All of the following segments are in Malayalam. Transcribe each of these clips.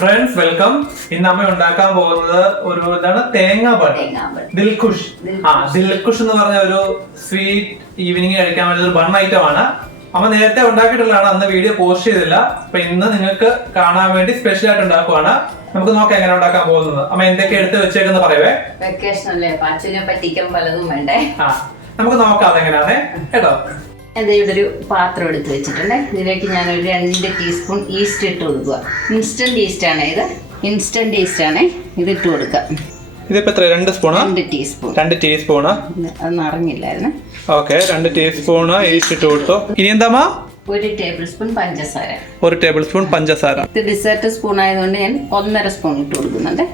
ഫ്രണ്ട്സ് വെൽക്കം ഇന്ന് അമ്മ ഉണ്ടാക്കാൻ പോകുന്നത് ഒരു ഇതാണ് തേങ്ങാ ബൺ ദിൽഖുഷ്. ആ ദിൽഖുഷ് എന്ന് പറഞ്ഞ ഒരു സ്വീറ്റ് ഈവനിങ് കഴിക്കാൻ വേണ്ടി ഒരു ബൺ ഐറ്റം ആണ്. അമ്മ നേരത്തെ ഉണ്ടാക്കിയിട്ടുള്ളതാണ് അന്ന് വീഡിയോ പോസ്റ്റ് ചെയ്തില്ല. അപ്പൊ ഇന്ന് നിങ്ങൾക്ക് കാണാൻ വേണ്ടി സ്പെഷ്യൽ ആയിട്ട് ഉണ്ടാക്കുവാണ്. നമുക്ക് നോക്കാം എങ്ങനെ ഉണ്ടാക്കാൻ പോകുന്നത്. അമ്മ എന്തൊക്കെ എടുത്ത് വെച്ചേക്കെന്ന് പറയവേ. വെക്കേഷൻ അല്ലേ? പറ്റിക്കാൻ പലതും വേണ്ടേ? ആ നമുക്ക് നോക്കാം അതെങ്ങനെയാണേ കേട്ടോ? അത് ഇവിടെ ഒരു പാത്രം എടുത്ത് വെച്ചിട്ടുണ്ട്. ഇതിലേക്ക് ഞാൻ ഒരു രണ്ട് ടീസ്പൂൺ ഈസ്റ്റ് ഇട്ട് കൊടുക്കുക. ഇൻസ്റ്റന്റ് ഈസ്റ്റ് ആണ് ഇത്. ഇൻസ്റ്റന്റ് ഈസ്റ്റ് ആണ് ഇത് ഇട്ട് കൊടുക്കുക. ഇതിപ്പോ എത്ര രണ്ട് സ്പൂണാ രണ്ട് ടീസ്പൂൺ രണ്ട് ടീസ്പൂണ് അത് നിറഞ്ഞില്ലായിരുന്നു. ഓക്കെ രണ്ട് ടീസ്പൂണ് ഈസ്റ്റ് ഇട്ട് കൊടുത്തു. ഇനി എന്താ ഒരു ടേബിൾ സ്പൂൺ പഞ്ചസാര. ഒരു ടേബിൾ സ്പൂൺ പഞ്ചസാര. ഇത് ഡിസേർട്ട് സ്പൂൺ ആയതുകൊണ്ട് ഞാൻ ഒന്നര സ്പൂൺ ഇട്ട് കൊടുക്കുന്നുണ്ട്.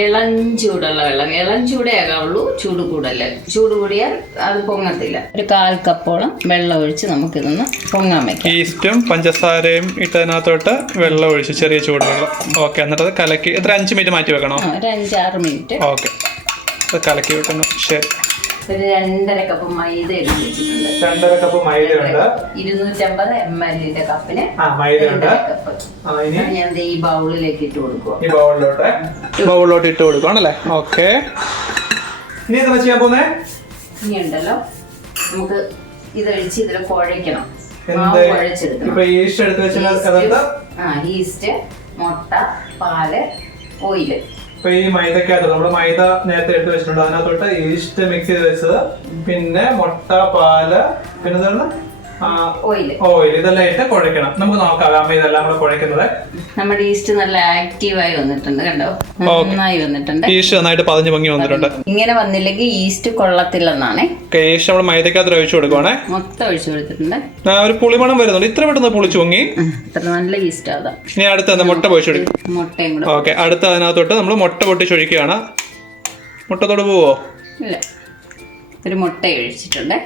ഇളം ചൂടുള്ള വെള്ളം. ഇളം ചൂടേ ആകാവുള്ളൂ ചൂട് കൂടല്ല ചൂട് കൂടിയാൽ അത് പൊങ്ങത്തില്ല. ഒരു കാൽ കപ്പോളം വെള്ളം ഒഴിച്ച് നമുക്കിതൊന്ന് പൊങ്ങാൻ വെക്കാം. ഈസ്റ്റും പഞ്ചസാരയും ഇട്ടതിനകത്തോട്ട് വെള്ളം ഒഴിച്ച് ചെറിയ ചൂടുവെള്ളം ഓക്കെ എന്നിട്ട് അത് കലക്കി എത്ര അഞ്ച് മിനിറ്റ് മാറ്റി വെക്കണോ? ഒരു അഞ്ചാറ് മിനിറ്റ്. ഓക്കെ. അത് കലക്കി വെക്കണം. ശരി. ഒരു രണ്ടര കപ്പ് മൈദ എടുത്ത് വെച്ചിട്ടുണ്ട്. രണ്ടര കപ്പ് മൈദയുണ്ട് ഇരുന്നൂറ്റമ്പത് എം എല്ലിന്റെ കപ്പിന് ആ മൈദയുണ്ട് ഞാൻ ദേ ഈ ബൗളിലേക്ക് ഇട്ട് കൊടുക്കുക ഈ ബൗളിലോട്ട്. ബൗളിലോട്ട് ഇട്ട് കൊടുക്കുകയാണല്ലേ ഓക്കെ. ഇനി എന്താ ചെയ്യാൻ പോകുന്നേ? ഇനി ഉണ്ടല്ലോ. നമുക്ക് ഇതൊഴിച്ച് ഇതിൽ കുഴയ്ക്കണം. ഇപ്പൊ ഈസ്റ്റ് എടുത്ത് വെച്ചാൽ ഈസ്റ്റ് മുട്ട പാൽ ഓയിൽ ഇപ്പൊ ഈ മൈദക്കകത്ത് നമ്മൾ മൈദ നേരത്തെ എടുത്ത് വെച്ചിട്ടുണ്ട്. അതിനകത്തോട്ട് ഈസ്റ്റ് മിക്സ് ചെയ്ത് വെച്ചത്. പിന്നെ മുട്ട പാൽ പിന്നെ എന്താണ് ഓയിൽ ഇതെല്ലാം ഇട്ട് കുഴക്കണം നമുക്ക് നോക്കാം അമ്മ ഇതെല്ലാം കൂടെ കുഴക്കുന്നത് നമ്മുടെ ഈസ്റ്റ് നല്ല ആക്റ്റീവായി വന്നിട്ടുണ്ട് കണ്ടോ? നന്നായി വന്നിട്ടുണ്ട്. ഈസ്റ്റ് നന്നായിട്ട് പതിഞ്ഞ് പൊങ്ങി വന്നിട്ടുണ്ട്. ഇങ്ങനെ വന്നില്ലെങ്കിൽ ഈസ്റ്റ് കൊള്ളത്തില്ലെന്നാണേ. ഈസ്റ്റ് നമ്മൾ മൈദക്കകത്ത് ഒഴിച്ചു കൊടുക്കുവാണേ. മൊത്തം ഒഴിച്ചു കൊടുത്തിട്ടുണ്ട്. ഒരു പുളിമണം വരുന്നുണ്ട്. ഇത്ര പെട്ടെന്ന് പുളിച്ചു പൊങ്ങി. ഇത്ര നല്ല ഈസ്റ്റ് അതാ ഇനി അടുത്ത മുട്ട പൊഴിച്ചൊടിക്കും മുട്ടയും കൂടെ ഓക്കെ അടുത്ത അതിനകത്തോട്ട് നമ്മൾ മുട്ട പൊട്ടിച്ചൊഴിക്കുകയാണ്. മുട്ടത്തോട് പോവോ? ഇല്ല. ഒരു മുട്ട ഒഴിച്ചിട്ടുണ്ട്.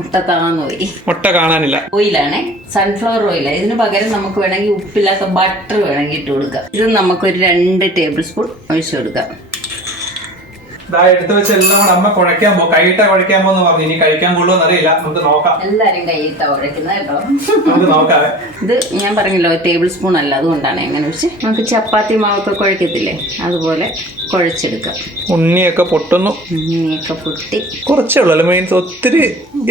മുട്ട താന്ന് പോയി. മുട്ട കാണാനില്ല. ഓയിലാണേ. സൺഫ്ലവർ ഓയിൽ ഇതിന് പകരം നമുക്ക് വേണമെങ്കിൽ ഉപ്പില്ലാത്ത ബട്ടർ വേണമെങ്കിൽ ഇട്ട് കൊടുക്കാം. ഇത് നമുക്ക് ഒരു രണ്ട് ടേബിൾ സ്പൂൺ ഒഴിച്ചു കൊടുക്കാം ഇതാ എടുത്തു വെച്ച് എല്ലാം കൂടെ അമ്മ കുഴക്കാൻ പോ കൈയിട്ട കുഴക്കാൻ പോന്ന് പറഞ്ഞു. ഇനി കഴിക്കാൻ കൊള്ളുമെന്ന് അറിയില്ല നമുക്ക് നോക്കാം. എല്ലാരും കൈയിട്ടാ ഉഴക്കുന്നത് കേട്ടോ. നമുക്ക് നോക്കാം. ഇത് ഞാൻ പറഞ്ഞല്ലോ ടേബിൾ സ്പൂൺ അല്ല. അതുകൊണ്ടാണ് എങ്ങനെ വെച്ച്. നമുക്ക് ചപ്പാത്തി മാവൊക്കെ കുഴക്കത്തില്ലേ അതുപോലെ കുഴച്ചെടുക്കാം. ഉണ്ണിയൊക്കെ പൊട്ടുന്നു. ഉണ്ണിയൊക്കെ പൊട്ടി. കുറച്ചേ ഉള്ളൂ മീൻസ്? ഒത്തിരി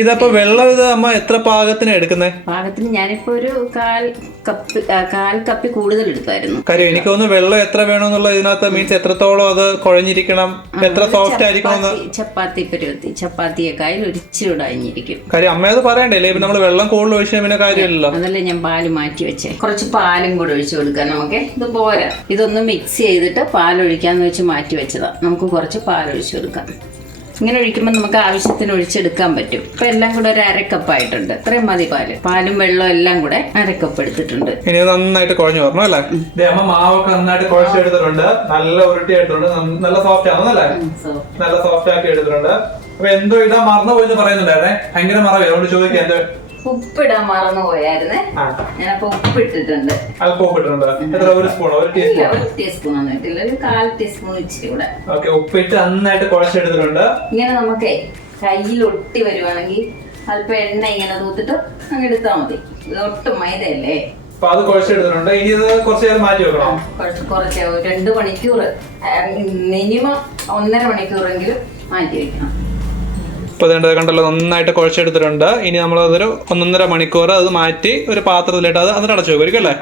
ഇതപ്പോ വെള്ളം ഇത് അമ്മ എത്ര പാകത്തിന് എടുക്കുന്നേ? പാകത്തിന് ഞാനിപ്പോ ഒരു കാൽ കപ്പ് കാൽ കപ്പി കൂടുതൽ എടുത്തായിരുന്നു കാര്യം എനിക്ക് തോന്നുന്നു വെള്ളം എത്ര വേണമെന്നുള്ള ഇതിനകത്ത് മീൻസ് എത്രത്തോളം അത് കുഴഞ്ഞിരിക്കണം എത്ര സോഫ്റ്റ് ആയിരിക്കണം ചപ്പാത്തി പരുവത്തി ചപ്പാത്തിയേക്കാൾ ഒരിച്ചിരി അഴിഞ്ഞിരിക്കും കാര്യം അമ്മ അത് പറയണ്ടേ? ഇപ്പൊ നമ്മൾ വെള്ളം കൂടുതൽ ഒഴിച്ചാൽ പിന്നെ കാര്യമില്ലല്ലോ. അതല്ലേ ഞാൻ പാൽ മാറ്റി വെച്ചേ. കുറച്ച് പാലും കൂടെ ഒഴിച്ചു കൊടുക്കാം നമുക്ക്. ഇത് പോരാ. ഇതൊന്ന് മിക്സ് ചെയ്തിട്ട് പാലൊഴിക്കാന്ന് വെച്ച് മാറ്റി വെച്ചതാ. നമുക്ക് കുറച്ച് പാലൊഴിച്ചു കൊടുക്കാം. ഇങ്ങനെ ഒഴിക്കുമ്പോൾ നമുക്ക് ആവശ്യത്തിന് ഒഴിച്ചെടുക്കാൻ പറ്റും. ഇപ്പൊ എല്ലാം കൂടെ ഒരു അരക്കപ്പായിട്ടുണ്ട്. ഇത്രയും മതി പാൽ. പാലും വെള്ളവും എല്ലാം കൂടെ അരക്കപ്പ് എടുത്തിട്ടുണ്ട്. ഇനി ഇത് നന്നായിട്ട് കുഴഞ്ഞു വരണം അല്ലേ? അമ്മ മാവൊക്കെ നന്നായിട്ട് കുഴച്ചെടുത്തിട്ടുണ്ട് നല്ല ഉരുട്ടി എടുത്തിട്ടുണ്ട്. നന്ന- നല്ല സോഫ്റ്റ് ആണെന്നല്ലേ അല്ലേ? നല്ല സോഫ്റ്റ് ആക്കി എടുത്തിട്ടുണ്ട്. അപ്പൊ എന്തോ ഇടാൻ മറന്നു പോയി പറയുന്നുണ്ടായിരുന്നേ. ഭയങ്കര മറവേ അതുകൊണ്ട് ചോദിക്കാം എന്തോ? ഉപ്പിടാൻ മറന്നു പോയായിരുന്നേ. ഞാൻ അപ്പൊ ഉപ്പിട്ടിട്ടുണ്ട്. ഒരു സ്പൂൺ ഒരു ടീസ്പൂൺ ടീസ്പൂൺ ഒന്നും ഇട്ടില്ല. ഒരു കാൽ ടീസ്പൂൺ ഇച്ചിരി കൂടെ. ഉപ്പിട്ട് നന്നായിട്ട് കുഴച്ചെടുത്തിട്ടുണ്ട് ഇങ്ങനെ നമുക്കേ കയ്യിൽ ഒട്ടി വരുവാണെങ്കിൽ അല്പം എണ്ണ ഇങ്ങനെ തൂത്തിട്ട് അങ്ങ് എടുത്താൽ മതി. ഒട്ടും മൈദയല്ലേ? അപ്പൊ അത് കുഴച്ചെടുത്തിട്ടുണ്ട് ഇനി ഇത് കുറച്ച് നേരം മാറ്റി വെക്കണം? കുറച്ച് രണ്ട് മണിക്കൂർ മിനിമം ഒന്നര മണിക്കൂറെങ്കിലും മാറ്റി വെക്കണം. ഇപ്പൊ ഇതേണ്ടത് കണ്ടല്ലോ നന്നായിട്ട് കുഴച്ചെടുത്തിട്ടുണ്ട്. ഇനി നമ്മൾ നമ്മളതൊരു ഒന്നൊന്നര മണിക്കൂർ അത് മാറ്റി ഒരു പാത്രത്തിലിട്ട് അത് അതിന് അടച്ചു വെക്കും അല്ലേ?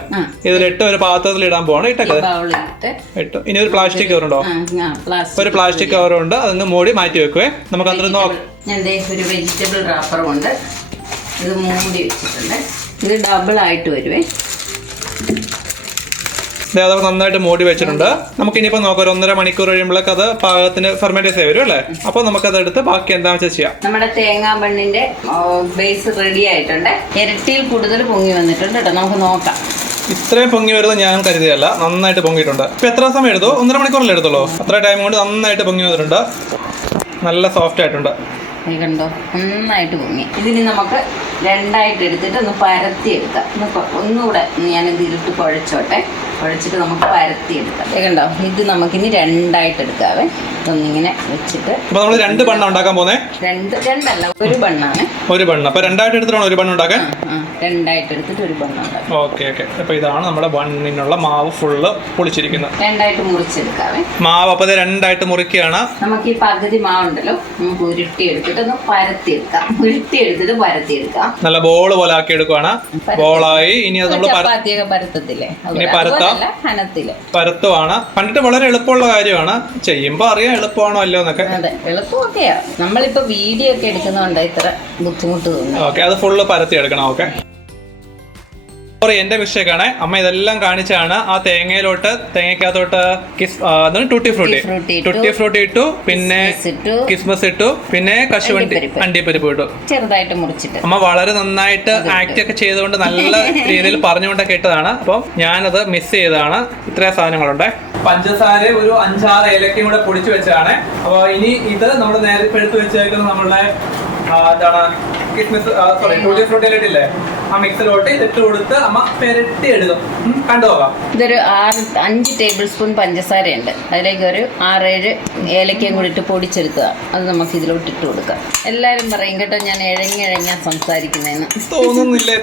ഇതിലിട്ട് ഒരു പാത്രത്തിൽ ഇടാൻ പോകണം ഇട്ടൊക്കെ. ഇട്ടു. ഇനി ഒരു പ്ലാസ്റ്റിക് കവറുണ്ടോ ഒരു പ്ലാസ്റ്റിക് കവറുണ്ട് അതങ്ങ് മൂടി മാറ്റി വെക്കുവേ. നമുക്ക് അത്ര നോക്കാം. ഒരു വെജിറ്റബിൾ റാപ്പറും ഉണ്ട്. ഇത് മൂടി വെച്ചിട്ടുണ്ട്. ഇത് ഡബിൾ ആയിട്ട് വരുവേ. അതൊക്കെ നന്നായിട്ട് മൂടി വെച്ചിട്ടുണ്ട്. നമുക്ക് ഇനിയിപ്പോ നോക്കാം ഒരു ഒന്നര മണിക്കൂർ കഴിയുമ്പോഴേക്ക് അത് പാകത്തിന് ഫെർമെന്റേസ് ആയി വരും അല്ലേ? അപ്പൊ നമുക്കത് എടുത്ത് ബാക്കി എന്താണെന്ന് വെച്ചാൽ ചെയ്യാം. നമ്മുടെ തേങ്ങാ മണ്ണിന്റെ ബേസ് റെഡി ആയിട്ടുണ്ട്. ഇരട്ടിയിൽ കൂടുതൽ പൊങ്ങി വന്നിട്ടുണ്ട് കേട്ടോ. നമുക്ക് നോക്കാം. ഇത്രയും പൊങ്ങി വരുന്നത് ഞാൻ കരുതിയല്ല. നന്നായിട്ട് പൊങ്ങിയിട്ടുണ്ട്. ഇപ്പൊ എത്ര സമയം എടുത്തു? ഒന്നര മണിക്കൂറല്ലേ എടുത്തുള്ളൂ? അത്ര ടൈം കൊണ്ട് നന്നായിട്ട് പൊങ്ങി വന്നിട്ടുണ്ട്. നല്ല സോഫ്റ്റ് ആയിട്ടുണ്ട്. കണ്ടോ? നന്നായിട്ട് പൊങ്ങി. ഇതിന് നമുക്ക് രണ്ടായിട്ട് എടുത്തിട്ട് ഒന്ന് പരത്തി എടുക്കാം. ഒന്ന് ഒന്നുകൂടെ ഞാനിത് ഞാൻ ഇതിലിട്ട് കുഴച്ചോട്ടെ. കുഴച്ചിട്ട് നമുക്ക് പരത്തിയെടുക്കാം കണ്ടോ? ഇത് നമുക്കിനി രണ്ടായിട്ട് എടുക്കാവേ. ഒന്നിങ്ങനെ വെച്ചിട്ട് നമ്മൾ രണ്ട് ബണ്ണ ഉണ്ടാക്കാൻ പോന്നെ? രണ്ട് രണ്ടല്ല ഒരു ബണ്ണാണ്. ഒരു ബണ്ണ. അപ്പൊ രണ്ടായിട്ട് എടുത്തിട്ടാണ് ഒരു ബണ്ണ ഉണ്ടാക്കാൻ? രണ്ടായിട്ട് എടുത്തിട്ട് ഒരു ബണ്ണുണ്ടാക്കാം ഓക്കെ ഓക്കെ. അപ്പൊ ഇതാണ് നമ്മുടെ ബണ്ണിനുള്ള മാവ് ഫുള്ള് പൊളിച്ചിരിക്കുന്നത്. രണ്ടായിട്ട് മുറിച്ചെടുക്കാവേ. മാവ് അപ്പൊ ദേ രണ്ടായിട്ട് മുറിക്കുകയാണ്. നമുക്ക് ഈ പകുതി മാവുണ്ടല്ലോ നമുക്ക് ഉരുട്ടി എടുത്തിട്ട് ഒന്ന് പരത്തിയെടുക്കാം. ഉരുട്ടി എടുത്തിട്ട് പരത്തിയെടുക്കാം. നല്ല ബോൾ പോലെ ആക്കി എടുക്കുവാണ് ബോളായി ഇനി അത് നമ്മൾ ഇനി പരത്താം. പരത്തുവാണ്. കണ്ടിട്ട് വളരെ എളുപ്പമുള്ള കാര്യമാണ്. ചെയ്യുമ്പോ അറിയാം എളുപ്പമാണോ അല്ലോ എന്നൊക്കെ. എളുപ്പമൊക്കെയാ. നമ്മളിപ്പോ വീഡിയോ ഒക്കെ എടുക്കുന്നതുകൊണ്ട് ഇത്ര ബുദ്ധിമുട്ട് തോന്നുന്നു ഓക്കെ അത് ഫുള്ള് പരത്തി എടുക്കണം. ഓക്കെ സോറി എന്റെ മിസ്റ്റേക്ക് ആണ്. അമ്മ ഇതെല്ലാം കാണിച്ചാണ് ആ തേങ്ങയിലോട്ട് തേങ്ങക്കകത്തോട്ട് കിസ് എന്താണ്? Tutti frutti. ടൂട്ടി ഫ്രൂട്ടി ഇട്ടു. പിന്നെ ക്രിസ്മസ് ഇട്ടു. കിസ്മസ് ഇട്ടു. പിന്നെ കശുവണ്ടി അണ്ടിപ്പരിപ്പ്. ഇട്ടു. ചെറുതായിട്ട് മുറിച്ചിട്ട്. അമ്മ വളരെ നന്നായിട്ട് ആക്ട് ഒക്കെ ചെയ്തുകൊണ്ട് നല്ല രീതിയിൽ പറഞ്ഞുകൊണ്ടൊക്കെ ഇട്ടതാണ്. അപ്പം ഞാനത് മിസ് ചെയ്തതാണ്. ഇത്രയും സാധനങ്ങളുണ്ട്. പഞ്ചസാര ഒരു അഞ്ചാറ് ഏലക്കയും കൂടെ പൊടിച്ചു വെച്ചതാണ്. അപ്പോൾ ഇനി ഇത് നമ്മൾ നേരത്തെ എടുത്തു വെച്ചേക്കുന്നത് നമ്മളുടെ എന്താണ് കിസ്മിസ് സോറി ടൂട്ടി ഫ്രൂട്ടിയിലിട്ടില്ലേ ആ മിക്സിലോട്ട് ഇതിട്ട് കൊടുത്ത് അമ്മ പെരട്ടി എടുക്കും. കണ്ടു ഇതൊരു ആറ് അഞ്ച് ടേബിൾ സ്പൂൺ പഞ്ചസാരയുണ്ട്. അതിലേക്ക് ഒരു ആറേഴ് ഏലക്കയും കൂടി ഇട്ട് പൊടിച്ചെടുക്കുക. അത് നമുക്ക് ഇതിലോട്ട് ഇട്ട് കൊടുക്കാം. എല്ലാവരും പറയും കേട്ടോ ഞാൻ ഇഴങ്ങി ഇഴങ്ങിയാ സംസാരിക്കുന്നതെന്ന്. തോന്നുന്നില്ലേ.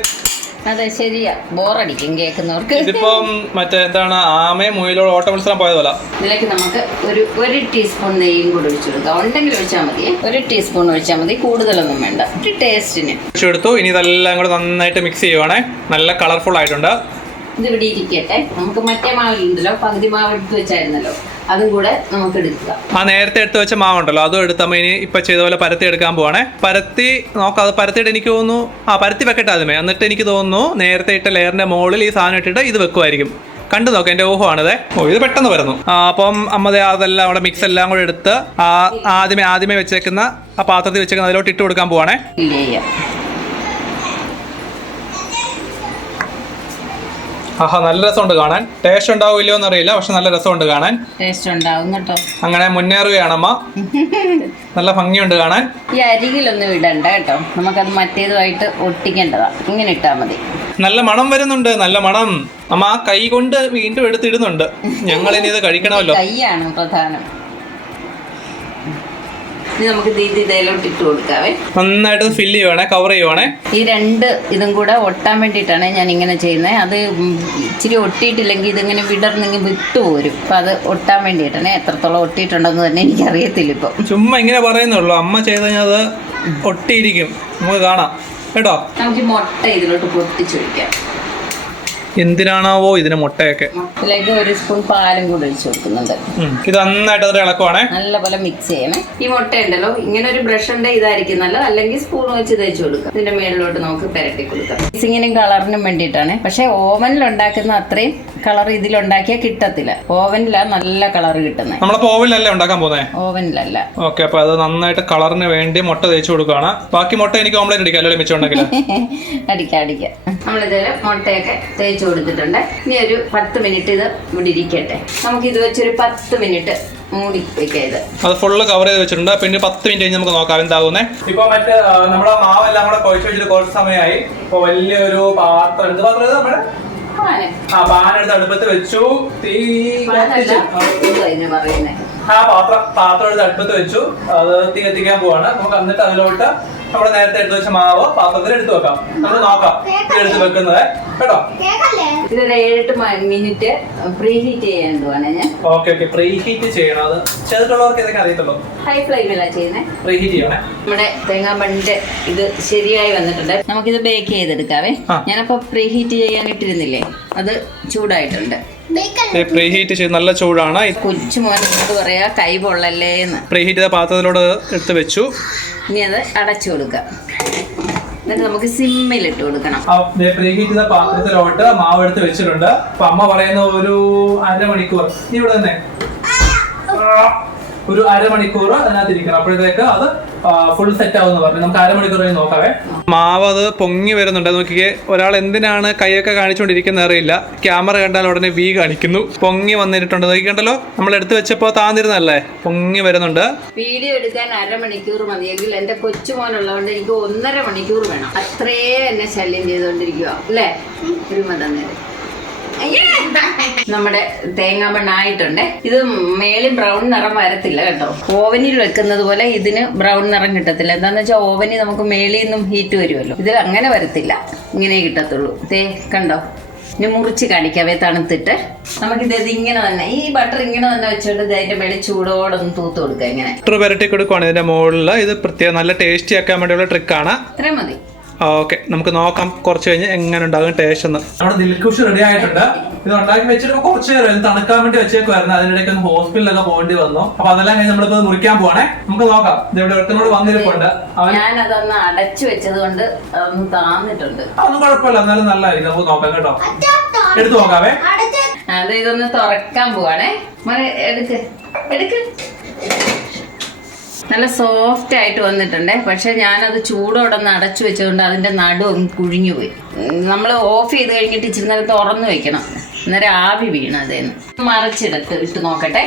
അതെ ശരിയാ. ബോറടിക്കും കേൾക്കുന്നവർക്ക്. ഇതിപ്പം മറ്റേ എന്താണ് ആമയും മുയിലോട് ഓട്ടം മത്സരം പോയത് പോലെ ഇതിലേക്ക് നമുക്ക് ഒരു ഒരു ടീസ്പൂൺ നെയ്യും കൂടി ഒഴിച്ചു കൊടുക്കാം. ഉണ്ടെങ്കിൽ ഒഴിച്ചാൽ മതി. ഒരു ടീസ്പൂൺ ഒഴിച്ചാൽ മതി. കൂടുതലൊന്നും വേണ്ട. ഒരു ടേസ്റ്റിന്. ഒഴിച്ചെടുത്തു ഇനി ഇതെല്ലാം കൂടെ നന്നായിട്ട് മിക്സ് ചെയ്യുവാണേ. നല്ല കളർഫുൾ ആയിട്ടുണ്ട്. ഇത് ഇവിടെ ഇരിക്കട്ടെ. നമുക്ക് മറ്റേ മാവിലുണ്ടല്ലോ. പകുതി മാവ് എടുത്ത് വെച്ചായിരുന്നല്ലോ. അതും കൂടെ നമുക്ക് എടുക്കുക ആ നേരത്തെ എടുത്തു വെച്ച മാവുണ്ടല്ലോ അതും എടുത്തമ്മ ഇനി ഇപ്പൊ ചെയ്ത പോലെ പരത്തി എടുക്കാൻ പോവാണേ. പരത്തി നോക്കാം അത് പരത്തിയിട്ട് എനിക്ക് തോന്നുന്നു ആ പരത്തി വെക്കട്ടെ ആദ്യമേ. എന്നിട്ട് എനിക്ക് തോന്നുന്നു നേരത്തെ ഇട്ട ലെയറിന്റെ മുകളിൽ ഈ സാധനം ഇട്ടിട്ട് ഇത് വെക്കുമായിരിക്കും കണ്ടു നോക്കാം എന്റെ ഊഹമാണതേ ഓ ഇത് പെട്ടെന്ന് വരുന്നു. ആ, അപ്പം അമ്മ അതെല്ലാം അവിടെ മിക്സ് എല്ലാം കൂടെ എടുത്ത് ആ ആദ്യമേ ആദ്യമേ വെച്ചേക്കുന്ന ആ പാത്രത്തിൽ വെച്ചേക്കുന്ന അതിലോട്ട് ഇട്ട് കൊടുക്കാൻ പോവാണേ ഫില്ല് ചെയ്യാം ആഹാ നല്ല രസമുണ്ട് കാണാൻ. ടേസ്റ്റ് ഉണ്ടാവില്ലോ ഇല്ലയോ എന്നറിയില്ല പക്ഷെ നല്ല രസമുണ്ട് കാണാൻ. ടേസ്റ്റ് ഉണ്ടാവും കേട്ടോ. അങ്ങനെ മുന്നേറുകയാണമ്മ. നല്ല ഭംഗിയുണ്ട് കാണാൻ. ഈ അരികിലൊന്നും ഇടണ്ട കേട്ടോ. നമുക്കത് മറ്റേതുമായിട്ട് ഒട്ടിക്കേണ്ടതാ. ഇങ്ങനെ ഇട്ടാ മതി. നല്ല മണം വരുന്നുണ്ട് നല്ല മണം. അമ്മ ആ കൈ കൊണ്ട് വീണ്ടും എടുത്തിടുന്നുണ്ട്. ഞങ്ങൾ ഇനി ഇത് കഴിക്കണമല്ലോ. കൈയാണ് പ്രധാനം. ഇനി നമുക്ക് ഇത് ഇതിലോട്ട് ഇട്ട് കൊടുക്കാവേ. നന്നായിട്ട് ഫില്ല് ചെയ്യണേ കവർ ചെയ്യണേ ഈ രണ്ട് ഇതും കൂടെ ഒട്ടാൻ വേണ്ടിയിട്ടാണ് ഞാൻ ഇങ്ങനെ ചെയ്യുന്നത് അത് ഇച്ചിരി ഒട്ടിയിട്ടില്ലെങ്കിൽ ഇതിങ്ങനെ വിടർന്നെങ്കിൽ വിട്ടുപോരും അപ്പം അത് ഒട്ടാൻ വേണ്ടിയിട്ടാണ്. എത്രത്തോളം ഒട്ടിയിട്ടുണ്ടെന്ന് തന്നെ എനിക്കറിയത്തില്ല ഇപ്പം. ചുമ്മാ ഇങ്ങനെ പറയുന്നുള്ളൂ. അമ്മ ചെയ്ത് കഴിഞ്ഞാൽ അത് ഒട്ടിയിരിക്കും. നമുക്ക് കാണാം. കേട്ടോ? നമുക്ക് മുട്ട ഇതിലോട്ട് പൊട്ടിച്ചൊഴിക്കാം. എന്തിനാണാവോ ഇതിന് മുട്ടയൊക്കെ? ഇതിലേക്ക് ഒരു സ്പൂൺ പാലും കൂടി ഒഴിച്ച് കൊടുക്കുന്നുണ്ട്. ഇത് നന്നായിട്ട് അതൊരു ഇളക്കുവാണേ. നല്ലപോലെ മിക്സ് ചെയ്യണേ. ഈ മുട്ട ഉണ്ടല്ലോ ഇങ്ങനെ ഒരു ബ്രഷ് ഉണ്ട് ഇതായിരിക്കും നല്ലത്. അല്ലെങ്കിൽ സ്പൂൺ വെച്ച് തേച്ച് കൊടുക്കാം. ഇതിന്റെ മേളിലോട്ട് നമുക്ക് പെരട്ടി കൊടുക്കാം. മിക്സിങ്ങിനും കളറിനും വേണ്ടിയിട്ടാണ്. പക്ഷെ ഓവനിൽ ഉണ്ടാക്കുന്ന അത്രയും കളർ ഇതിലുണ്ടാക്കിയാൽ കിട്ടത്തില്ല. ഓവനിലാ നല്ല കളർ കിട്ടുന്നത് നമ്മളിപ്പോ ഓവനിലല്ലേ ഉണ്ടാക്കാൻ പോകുന്നത് ഓവനിലല്ല. ഓക്കെ അപ്പൊ അത് നന്നായിട്ട് കളറിന് വേണ്ടി മുട്ട തേച്ച് കൊടുക്കുകയാണ്. ബാക്കി മുട്ട എനിക്ക് ഓംലേറ്റ് അടിക്കാം അല്ലേ മിച്ചമുണ്ടെങ്കിൽ അടിക്കാം അടിക്കാം. നമ്മളിതിൽ മുട്ടയൊക്കെ തേച്ച് കൊടുത്തിട്ടുണ്ട്. ഇനി ഒരു പത്ത് മിനിറ്റ് ഇത് ഇവിടെ ഇരിക്കട്ടെ. നമുക്ക് ഇത് വെച്ചൊരു പത്ത് മിനിറ്റ് മൂടി വെക്കാം അത് ഫുള്ള് കവർ ചെയ്ത് വെച്ചിട്ടുണ്ട്. പിന്നെ പത്ത് മിനിറ്റ് കഴിഞ്ഞ് നമുക്ക് നോക്കാം എന്താകുന്നേ ഇപ്പൊ മറ്റേ നമ്മുടെ മാവെല്ലാം കൂടെ കുഴച്ച് വെച്ചിട്ട് കുറച്ച് സമയമായി. ഇപ്പൊ വലിയൊരു പാത്രം എന്ത് പാത്രം നമ്മുടെ. ആ പാൻ എടുത്ത് അടുപ്പത്ത് വെച്ചു. തീ കത്തിച്ച്. ആ പാത്രം പാത്രം എടുത്ത് അടുപ്പത്ത് വെച്ചു. അത് തീ കത്തിക്കാൻ പോവാണ്. നമുക്ക് എന്നിട്ട് അതിലോട്ട് നമ്മുടെ നേരത്തെ എടുത്ത് വെച്ച മാവ് പാത്രത്തിൽ എടുത്തു വെക്കാം. നമുക്ക് നോക്കാം എടുത്തു വെക്കുന്നത്. കേട്ടോ? ഇതൊരു ഏഴെട്ട് മിനിറ്റ് പ്രീ ഹീറ്റ് ചെയ്യാനുള്ളതാണ് ഞാൻ? Okay okay. പ്രീ ഹീറ്റ് ചെയ്യണം. അത് ചെയ്തിട്ടുള്ളവർക്ക് ഇതൊക്കെ അറിയത്തുള്ളൂ. ഹൈ ഫ്ലെയിമിലാണ് ചെയ്യുന്നത് പ്രീ ഹീറ്റ് ചെയ്യണേ. നമ്മുടെ തേങ്ങാപ്പണ്ണിന്റെ ഇത് ശരിയായി വന്നിട്ടുണ്ട്. നമുക്കിത് ബേക്ക് ചെയ്തെടുക്കാവേ. ഞാനപ്പോ പ്രീ ഹീറ്റ് ചെയ്യാൻ ഇട്ടിരുന്നില്ലേ? അത് ചൂടായിട്ടുണ്ട്. പ്രീ ഹീറ്റ് ചെയ്ത് നല്ല ചൂടാണ്. കൊച്ചു മോൻ എന്ത് പറയാ കൈ പൊള്ളല്ലേ എന്ന് പ്രീഹീറ്റ് ചെയ്ത പാത്രത്തിലോട് എടുത്ത് വെച്ചു. ഇനി അത് അടച്ചു കൊടുക്കാം. എന്നിട്ട് നമുക്ക് സിമ്മിൽ ഇട്ട് കൊടുക്കണം. പ്രീഹീറ്റ് ചെയ്ത പാത്രത്തിലോട്ട് മാവ് എടുത്ത് വെച്ചിട്ടുണ്ട്. അപ്പൊ അമ്മ പറയുന്ന ഒരു അരമണിക്കൂർ. നീ ഇവിടെ തന്നെ. ഒരു അരമണിക്കൂർ അതിനകത്ത് ഇരിക്കണം അപ്പോഴത്തേക്ക് അത് ഫുൾ സെറ്റ് ആവും പറഞ്ഞു. നമുക്ക് അരമണിക്കൂർ കഴിഞ്ഞ് നോക്കാവേ. മാവ് അത് പൊങ്ങി വരുന്നുണ്ട്. നോക്കിയേ ഒരാൾ എന്തിനാണ് കൈയൊക്കെ കാണിച്ചുകൊണ്ടിരിക്കുന്ന അറിയില്ല. ക്യാമറ കണ്ടാൽ ഉടനെ വി കാണിക്കുന്നു. പൊങ്ങി വന്നിട്ടുണ്ട്. നോക്കിക്കണ്ടല്ലോ? നമ്മൾ എടുത്തു വെച്ചപ്പോ താന്നിരുന്നല്ലേ പൊങ്ങി വരുന്നുണ്ട്. വീഡിയോ എടുക്കാൻ അരമണിക്കൂർ മതിയെങ്കിൽ എന്റെ കൊച്ചുമോനുള്ളതുകൊണ്ട് എനിക്ക് ഒന്നര മണിക്കൂർ വേണം. അത്രേ എന്നെ ശല്യം ചെയ്തുകൊണ്ടിരിക്കുക അല്ലേ? ഒരു മതം നേരം. നമ്മുടെ തേങ്ങാ തേങ്ങാമണ്ണായിട്ടുണ്ട്. ഇത് മേളിൽ ബ്രൗൺ നിറം വരത്തില്ല കേട്ടോ. ഓവനിൽ വെക്കുന്നത് പോലെ ഇതിന് ബ്രൗൺ നിറം കിട്ടത്തില്ല. എന്താന്ന് വെച്ചാൽ ഓവനിൽ നമുക്ക് മേളിൽ നിന്നും ഹീറ്റ് വരുമല്ലോ. ഇതിൽ അങ്ങനെ വരത്തില്ല. ഇങ്ങനെ കിട്ടത്തുള്ളൂ. തേ കണ്ടോ? ഇനി മുറിച്ച് കാണിക്കാവേ തണുത്തിട്ട്. നമുക്കിത് ഇത് ഇങ്ങനെ തന്നെ. ഈ ബട്ടർ ഇങ്ങനെ തന്നെ വെച്ചോണ്ട് ഇത് അതിന്റെ മേളിൽ ചൂടോടെ ഒന്ന് തൂത്ത് കൊടുക്കുക ഇങ്ങനെ. ബട്ടർ പുരട്ടി കൊടുക്കുവാണ് ഇതിന്റെ മുകളിൽ ഇത് പ്രത്യേകം നല്ല ടേസ്റ്റി ആക്കാൻ വേണ്ടിയുള്ള ട്രിക്കാണ് ഇത്രയും മതി. ഓക്കെ. നമുക്ക് നോക്കാം കുറച്ച് കഴിഞ്ഞ് എങ്ങനെ ഉണ്ടാകും ടേസ്റ്റ് എന്ന്. നമ്മുടെ ദിൽക്കുഷ് റെഡി ആയിട്ടുണ്ട്. ഇത് ഉണ്ടാക്കി വെച്ചിട്ട് കുറച്ച് നേരം തണുക്കാൻ വേണ്ടി വെച്ചേക്കുമായിരുന്നു അതിനിടയ്ക്ക് ഒന്ന് ഹോസ്പിറ്റലൊക്കെ പോകേണ്ടി വന്നു. അപ്പൊ അതെല്ലാം കഴിഞ്ഞ് നമ്മളിപ്പോ മുറിക്കാൻ പോവാണേ. നമുക്ക് നോക്കാം. ഇത് ഇവിടെ ഒരുത്തനോട് വന്നിരിപ്പുണ്ട്. ഞാനതൊന്ന് അടച്ചു വെച്ചത് കൊണ്ട് ഒന്ന് താന്നിട്ടുണ്ട്. അതൊന്നും കുഴപ്പമില്ല. എന്നാലും നല്ലതായിരിക്കും. നമുക്ക് നോക്കാം കേട്ടോ. എടുത്തു നോക്കാവേ. അത് ഇതൊന്ന് തുറക്കാൻ പോവാണേ. എടുക്ക്. എടുക്ക്. നല്ല സോഫ്റ്റ് ആയിട്ട് വന്നിട്ടുണ്ട്. പക്ഷെ ഞാനത് ചൂടോടെ ഒന്ന് അടച്ചു വെച്ചുകൊണ്ട് അതിന്റെ നടു ഒന്ന് കുഴിഞ്ഞു പോയി. നമ്മൾ ഓഫ് ചെയ്ത് കഴിഞ്ഞിട്ട് ഇച്ചിരി നേരം തുറന്നു വെക്കണം. അന്നേരം ആവി വീണ് അതേന്ന്. മറിച്ചിടത്ത് ഇട്ട് നോക്കട്ടെ.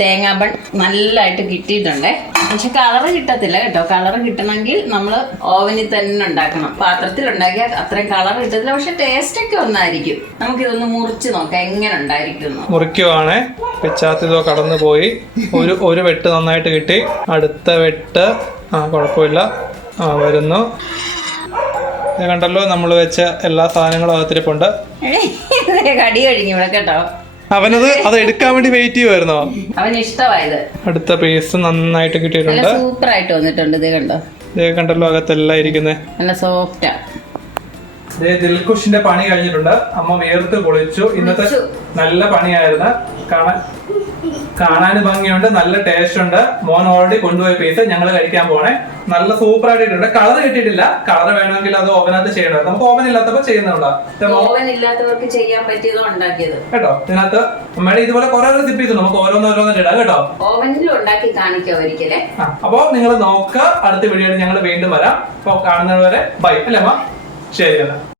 തേങ്ങാപ്പൺ നല്ലതായിട്ട് കിട്ടിയിട്ടുണ്ടേ. പക്ഷെ കളറ് കിട്ടത്തില്ല കേട്ടോ. കളറ് കിട്ടണമെങ്കിൽ നമ്മൾ ഓവനിൽ തന്നെ ഉണ്ടാക്കണം. പാത്രത്തിൽ ഉണ്ടാക്കിയാൽ അത്രയും കളർ കിട്ടത്തില്ല. പക്ഷെ ടേസ്റ്റ് ഒക്കെ ഒന്നായിരിക്കും. നമുക്ക് ഇതൊന്ന് മുറിച്ച് നോക്കാം. എങ്ങനെ ഉണ്ടായിരിക്കുന്നു മുറിക്കുവാണ്. മുറിക്കുവാണേ പിച്ചാത്തി ഇതോ കടന്നു പോയി ഒരു ഒരു വെട്ട് നന്നായിട്ട് കിട്ടി. അടുത്ത വെട്ട്. ആ കുഴപ്പമില്ല. ആ വരുന്നു. കണ്ടല്ലോ നമ്മൾ വെച്ച എല്ലാ സാധനങ്ങളും അകത്തിരിപ്പുണ്ട്. കടി കഴിഞ്ഞു ഇവിടെ കേട്ടോ. അവനത് അത് എടുക്കാൻ വേണ്ടി വെയിറ്റ് ചെയ്യുമായിരുന്നോ അവന് ഇഷ്ടമായത്. അടുത്ത പീസ് നന്നായിട്ട് നല്ല കിട്ടിയിട്ടുണ്ട്. സൂപ്പർ ആയിട്ട് വന്നിട്ടുണ്ട് ഇത് കണ്ടോ? ദേ കണ്ടല്ലോ അകത്തെല്ലാം ഇരിക്കുന്നത് നല്ല സോഫ്റ്റാ ദിൽഖുഷിന്റെ പണി കഴിഞ്ഞിട്ടുണ്ട്. അമ്മ വേർത്ത് കുളിച്ചു. ഇന്നത്തെ കുളിച്ചു. നല്ല പണിയായിരുന്നു. കാണാൻ കാണാൻ ഭംഗിയുണ്ട് നല്ല ടേസ്റ്റ് ഉണ്ട്. മോൻ ഓൾറെഡി കൊണ്ടുപോയ പീസ് ഞങ്ങൾ കഴിക്കാൻ പോണേ. നല്ല സൂപ്പർ ആയിട്ടുണ്ട് കളർ കിട്ടിയിട്ടില്ല. കളർ വേണമെങ്കിൽ അത് ഓവനകത്ത് ചെയ്യണം. നമുക്ക് ഓവൻ ഇല്ലാത്തപ്പോ ചെയ്യുന്നുണ്ടോ? കേട്ടോ? ഇതിനകത്ത് അമ്മയുടെ ഇതുപോലെ കുറെ റെസിപ്പീസ് നമുക്ക് ഓരോന്ന് ഓരോന്നും ഇടാം. കേട്ടോ? ഓവനിൽ ഉണ്ടാക്കി കാണിക്കാം ഒരിക്കലേ. ആ, അപ്പൊ നിങ്ങൾ നോക്കുക അടുത്ത വീഡിയോയിൽ ഞങ്ങൾ വീണ്ടും വരാം. അപ്പൊ കാണുന്നവരെ ബൈ അല്ലേ അമ്മ? ശരി എന്നാ